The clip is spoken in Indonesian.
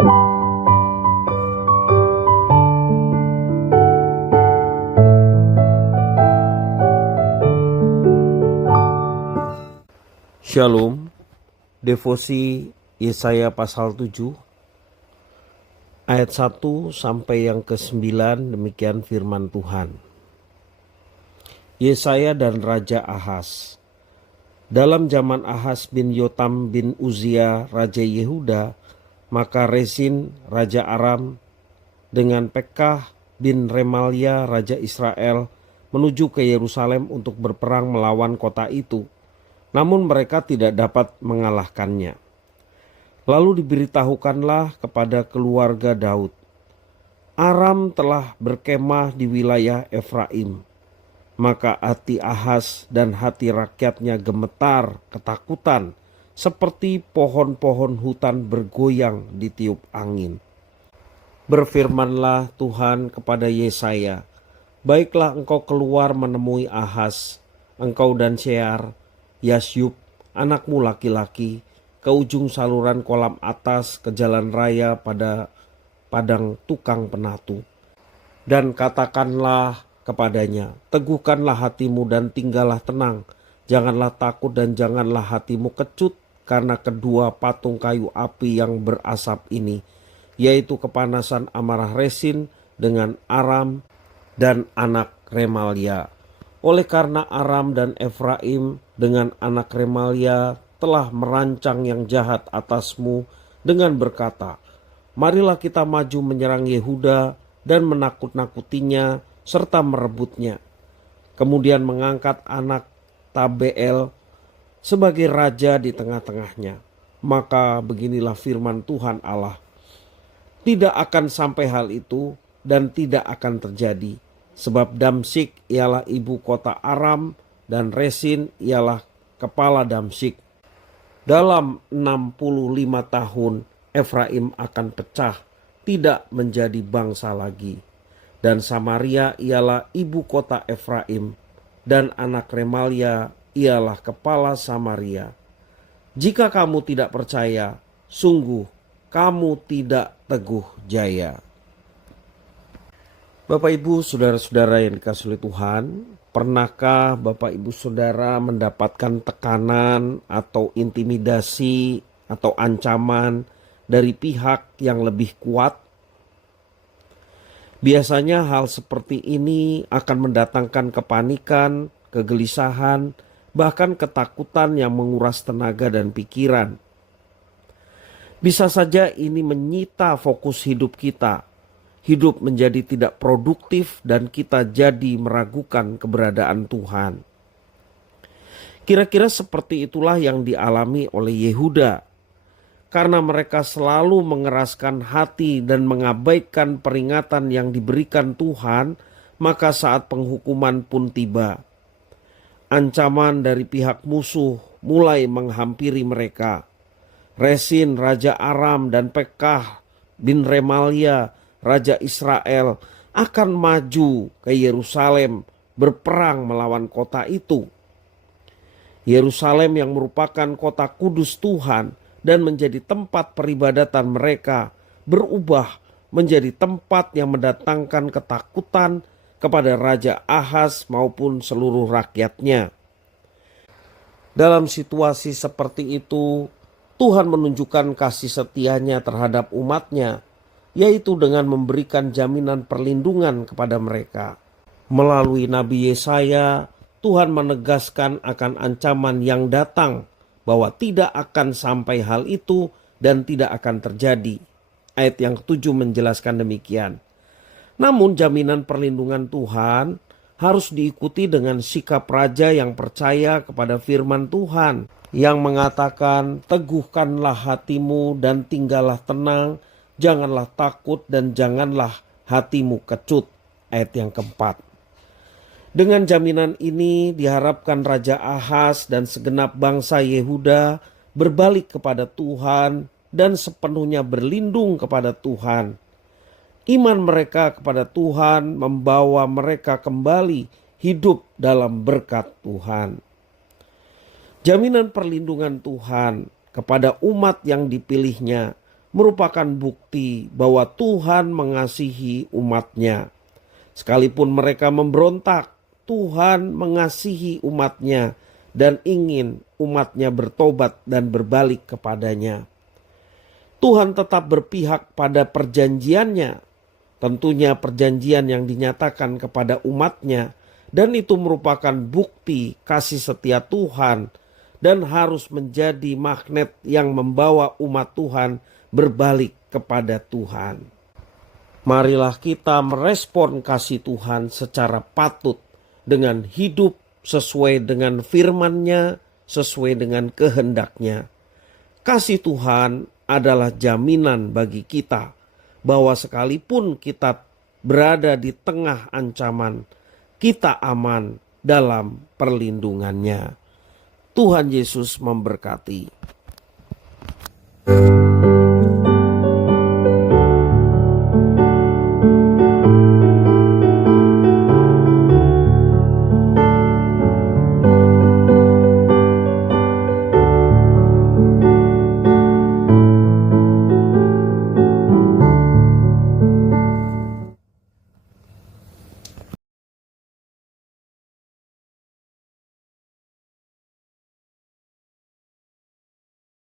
Shalom, devosi Yesaya pasal 7 ayat 1 sampai yang ke-9, demikian firman Tuhan. Yesaya dan Raja Ahaz. Dalam zaman Ahaz bin Yotam bin Uzia Raja Yehuda, maka Rezin Raja Aram dengan Pekah bin Remalia Raja Israel menuju ke Yerusalem untuk berperang melawan kota itu. Namun mereka tidak dapat mengalahkannya. Lalu diberitahukanlah kepada keluarga Daud, Aram telah berkemah di wilayah Efraim. Maka hati Ahaz dan hati rakyatnya gemetar ketakutan, seperti pohon-pohon hutan bergoyang ditiup angin. Berfirmanlah Tuhan kepada Yesaya, baiklah engkau keluar menemui Ahaz, engkau dan Shear, Yasyub, anakmu laki-laki, ke ujung saluran kolam atas ke jalan raya pada padang tukang penatu. Dan katakanlah kepadanya, teguhkanlah hatimu dan tinggallah tenang. Janganlah takut dan janganlah hatimu kecut karena kedua patung kayu api yang berasap ini, yaitu kepanasan amarah Rezin dengan Aram dan anak Remalia. Oleh karena Aram dan Efraim dengan anak Remalia telah merancang yang jahat atasmu dengan berkata, marilah kita maju menyerang Yehuda dan menakut-nakutinya serta merebutnya. Kemudian mengangkat anak Tabeel sebagai raja di tengah-tengahnya. Maka beginilah firman Tuhan Allah, tidak akan sampai hal itu dan tidak akan terjadi. Sebab Damsyik ialah ibu kota Aram dan Rezin ialah kepala Damsyik. Dalam 65 tahun Efraim akan pecah, tidak menjadi bangsa lagi. Dan Samaria ialah ibu kota Efraim dan anak Remalia ialah kepala Samaria. Jika kamu tidak percaya, sungguh kamu tidak teguh jaya. Bapak Ibu saudara-saudara yang dikasihi oleh Tuhan, pernahkah Bapak Ibu saudara mendapatkan tekanan atau intimidasi atau ancaman dari pihak yang lebih kuat? Biasanya hal seperti ini akan mendatangkan kepanikan, kegelisahan, bahkan ketakutan yang menguras tenaga dan pikiran. Bisa saja ini menyita fokus hidup kita. Hidup menjadi tidak produktif dan kita jadi meragukan keberadaan Tuhan. Kira-kira seperti itulah yang dialami oleh Yehuda. Karena mereka selalu mengeraskan hati dan mengabaikan peringatan yang diberikan Tuhan, maka saat penghukuman pun tiba. Ancaman dari pihak musuh mulai menghampiri mereka. Rezin Raja Aram dan Pekah bin Remalia Raja Israel akan maju ke Yerusalem berperang melawan kota itu. Yerusalem yang merupakan kota kudus Tuhan dan menjadi tempat peribadatan mereka berubah menjadi tempat yang mendatangkan ketakutan kepada Raja Ahaz maupun seluruh rakyatnya. Dalam situasi seperti itu, Tuhan menunjukkan kasih setianya terhadap umatnya, yaitu dengan memberikan jaminan perlindungan kepada mereka. Melalui Nabi Yesaya, Tuhan menegaskan akan ancaman yang datang, bahwa tidak akan sampai hal itu dan tidak akan terjadi. Ayat yang ke-7 menjelaskan demikian. Namun jaminan perlindungan Tuhan harus diikuti dengan sikap raja yang percaya kepada firman Tuhan, yang mengatakan, teguhkanlah hatimu dan tinggallah tenang, janganlah takut dan janganlah hatimu kecut. Ayat yang keempat. Dengan jaminan ini diharapkan Raja Ahaz dan segenap bangsa Yehuda berbalik kepada Tuhan dan sepenuhnya berlindung kepada Tuhan. Iman mereka kepada Tuhan membawa mereka kembali hidup dalam berkat Tuhan. Jaminan perlindungan Tuhan kepada umat yang dipilihnya merupakan bukti bahwa Tuhan mengasihi umat-Nya. Sekalipun mereka memberontak, Tuhan mengasihi umat-Nya dan ingin umat-Nya bertobat dan berbalik kepadanya. Tuhan tetap berpihak pada perjanjiannya, tentunya perjanjian yang dinyatakan kepada umat-Nya, dan itu merupakan bukti kasih setia Tuhan dan harus menjadi magnet yang membawa umat Tuhan berbalik kepada Tuhan. Marilah kita merespon kasih Tuhan secara patut dengan hidup sesuai dengan firman-Nya, sesuai dengan kehendak-Nya. Kasih Tuhan adalah jaminan bagi kita bahwa sekalipun kita berada di tengah ancaman, kita aman dalam perlindungan-Nya. Tuhan Yesus memberkati.